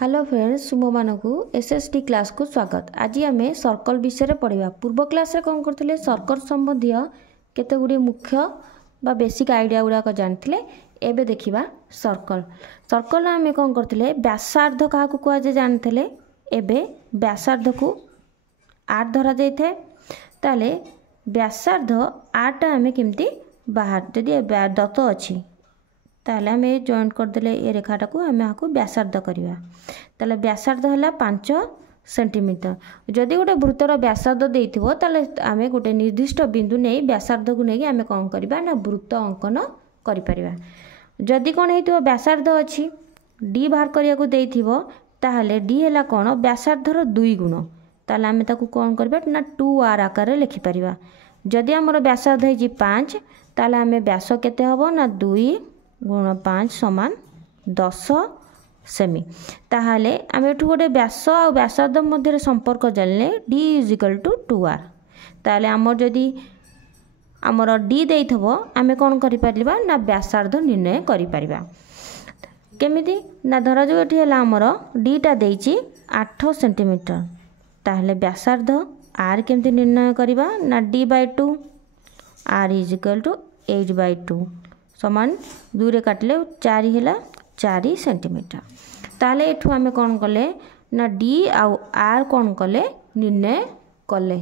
Hello friends Sumo मानक SST class को स्वागत। आज आम सर्कल विषय पढ़ा। पूर्व क्लास रे कौन करते सर्कल संबंधी केते गुडी मुख्य बा बेसिक आइडिया गुड़ाक जानते। एबे देखिबा सर्कल सर्कल आम कौन करते व्यासार्ध क्या कहुए जानते। एबे व्यासार्ध को आर धरा जाए ताले व्यासार्ध आरटा आम केमती बाहर जदि दत्त अच्छी ताले आम जॉइंट करदे ये रेखाटा को आम यहाँ व्यासार्ध करवा। ताले व्यासार्ध है 5 सेंटीमीटर। जदि गोटे वृत्तर व्यासार्ध देइथिबो ताले आम गोटे निर्दिष्ट बिंदु नहीं व्यासार्ध को लेकिन आम कौन करवा ना वृत्त अंकन करिपरिबा। जदि कौन हेतिबो व्यासार्ध अच्छी डी बाहर करिया को देइथिबो ताहले डी हैला कौन व्यासार्धर 2 गुण। ताले आम ताकू कौन करबा ना 2r आकार लिखि परिबा। जदि हमर व्यासार्ध है 5 ताले आम व्यास केते हबो ना 2 गुण 5 समान 10 सेमी। ताहले आम एठू गोटे व्यास और व्यासार्ध मध्य संपर्क जानले d = 2r। ताहले आमर जदि आमर d देइथबो आम कौन करि परिबा ना व्यासार्ध निर्णय करि परिबा। केमिति ना धरा जो एठी हला आमर d टा देइची 8 सेंटीमीटर। ताहले व्यासार्ध r केमिति निर्णय करिबा ना d/2 r = 8/2 समान 2 रे काटले 4 हैला 4 सेंटीमीटर। ताले एठू आमे कौन कले ना डी आउ आर कौन कले निर्णय कले।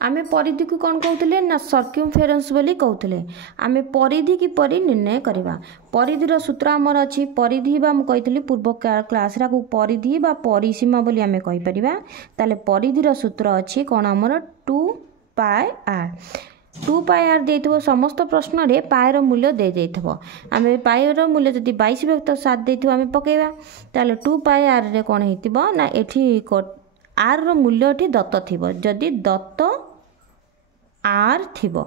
आमे परिधि को कौन कहते ना सर्क्यूमफेरेंस बोली कहते। आमे परिधि की परि निर्णय करवा। परिधिर सूत्र आमर अच्छी परिधि बा मु कहितली पूर्व क्लास रा को परिधि बा परिसीमा बोली आमे कहि परिबा। ताले परिधिर सूत्र अच्छी कौन आमर 2πr 2πr देइथबो समस्त प्रश्न रे पायर मूल्य दे देइथबो। आमे पायर मूल्य जदि 22/7 देइथबो आमे पकेइबा ताले 2πr रे कोन हेतिबो ना एठी r रो मूल्य एठी दत्त थिबो। जदि दत्त r थिबो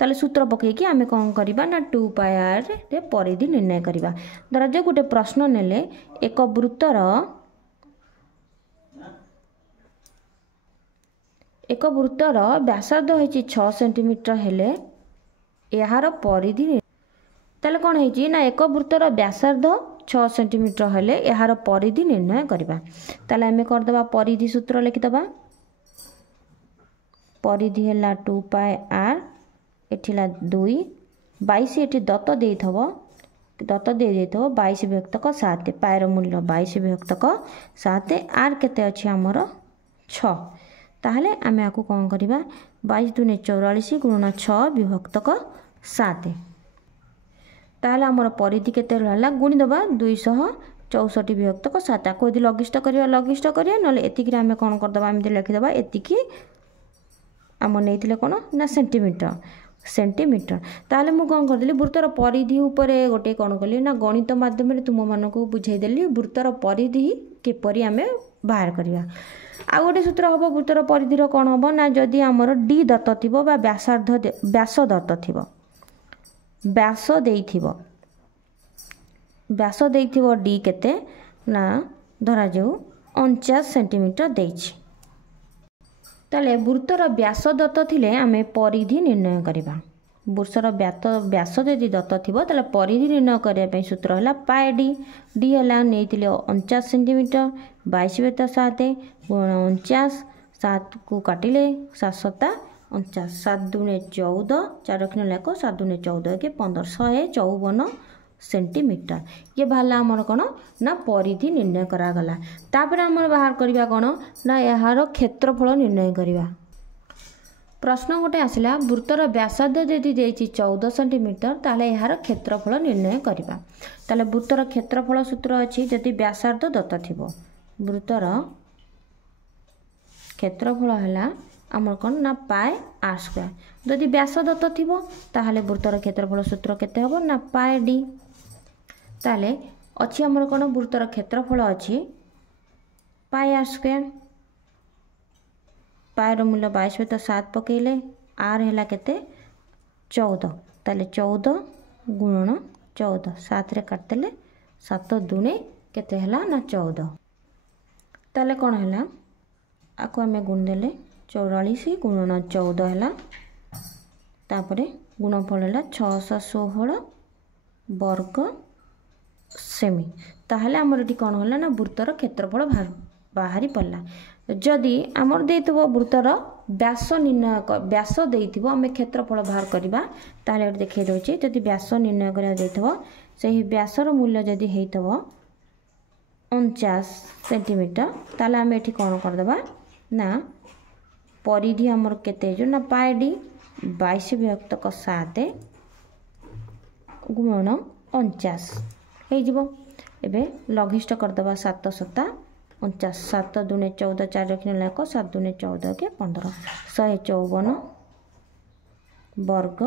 ताले सूत्र पकेइ कि आमे कोन करिबा ना 2πr रे परिधि निर्णय करिबा। धरा जो गोटे प्रश्न नेले एक वृत्तर व्यासार्ध होइछि 6 सेंटीमीटर हेले यार परिधि ताले कोन हेछि ना एक वृत्तर व्यासार्ध 6 सेंटीमीटर हेले यार परिधि निर्णय करबा। ताले हमें कर दबा परिधि सूत्र लिखि दबा। परिधि हैला 2πr एठिला 2 22 एठी दत्त देइथबो दत्त दे देइथबो 22 विभक्त 7 पायर मूल्य 22 विभक्त 7 r केते अछि हमर 6। ताहले आमे आकु कौन करिबा 22 दूने 44 गुणन 6 विभक्त 7। ताहले हमर परिधि केते रहला गुणी दबा 264 विभक्त 7। आकु यदि लघिष्ठ करिया नले एतिकी आमे कौन कर दबा एमते लिखि दबा एतिकी आम नेइथिले कोन ना सेंटीमीटर। ताहले मु कौन करदेली वृत्तर परिधि उपरे गोटे कौन कली ना गणित माध्यम रे तुम मानको बुझाई देली वृत्तर परिधि केपरि आमे बाहर करिया। आ गोटे सूत्र हम वृत्तर परिधिर कौन हम ना जदि आमर डी दत्त थिबो बा व्यासार्ध व्यास दत्त थिबो व्यास देइथिबो डी केते ना धरा जाऊ 49 सेंटीमीटर देइछि। ताले वृत्तर व्यास दत्त थिले आमे परिधि निर्णय करिबा। वृत्तर व्यास यदि दत्त थिबो ताले परिधि निर्णय करिया पई सूत्र हला पाए डी हला नेइथिले 49 सेंटीमीटर 22/7 गुण 49 7 को काटिले 7 7 49 7 दूने 14 4 रखने लाको 7 दूने 14 के 15 154 सेंटीमीटर। ये भाला हमर कोन ना परिधि निर्णय करा गला। तापर हमर बाहर करबा कोन ना यार क्षेत्रफल निर्णय करबा। प्रश्न गोटे आसला वृत्तर व्यासार्ध यदि देइछि 14 सेंटीमीटर ताले यार क्षेत्रफल निर्णय करबा। ताले वृत्तर क्षेत्रफल सूत्र अछि जदि व्यासार्ध दत्त थिबो वृत्तर क्षेत्रफल हला हमर कोन ना पाए r²। जदि व्यास दत्त थिबो ताहले वृत्तर क्षेत्रफल सूत्र केते हबो ना पाए d। ताले अछि हमर कोन वृत्तर क्षेत्रफल अछि पाए r²। पाएर मूल्य 22/7 पकेइले r हैला केते 14। ताले 14 गुणन 14 7 रे काटले 7 दूने केते हैला ना 14। ताले कोन हैला आको हमें गुण देले 44 गुणन 14 हैला। तापरे गुणफल हैला 616 वर्ग सेमी ताहले आमर ये कौन है ना वृत्तर क्षेत्रफल बाहरी पड़ला जदि आमर देइथबो वृत्तर व्यास निर्णय व्यास देइथबो आमे क्षेत्रफल बाहर करबा ताहले एठी देखै दोछि जदि व्यास निर्णय करा देइथबो सेही व्यासर मूल्य जदि हेइथबो 49 सेंटीमीटर ताहले आमे एठी कौन कर देबा ना परिधि आमर केते जो ना पाए डी 22 विभक्त 7 गुणन 49 हे जीवो एबे लघिष्ठ कर देबा 7 7 49 7 दूने 14 4 रखने लायक 7 दूने 14 के 15 154 वर्ग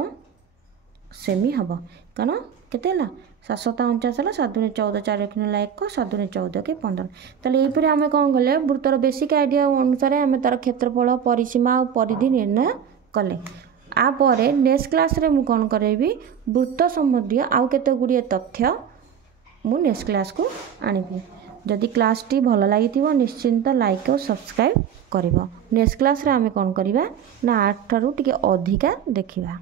सेमी हबो कन केतेला 749 हला 7 दूने 14 4 रखने लायक 7 दूने 14 के 15 तले एपरे हमें कोन गले वृत्तर बेसिक आइडिया अनुसार हमें तार क्षेत्रफल परिसीमा और परिधि निर्णय कले आ परे नेक्स्ट क्लास रे मु कोन करेबी वृत्त संबंधी आउ केते गुडिए तथ्य मु नेक्स्ट क्लास को आनिबी जदि क्लास टी भल लागिथिबो निश्चिंत लाइक और सब्सक्राइब करिवो नेक्स्ट क्लास रे हमें कोन करिबा ना 8 ठारू टिके अधिका देखिबा।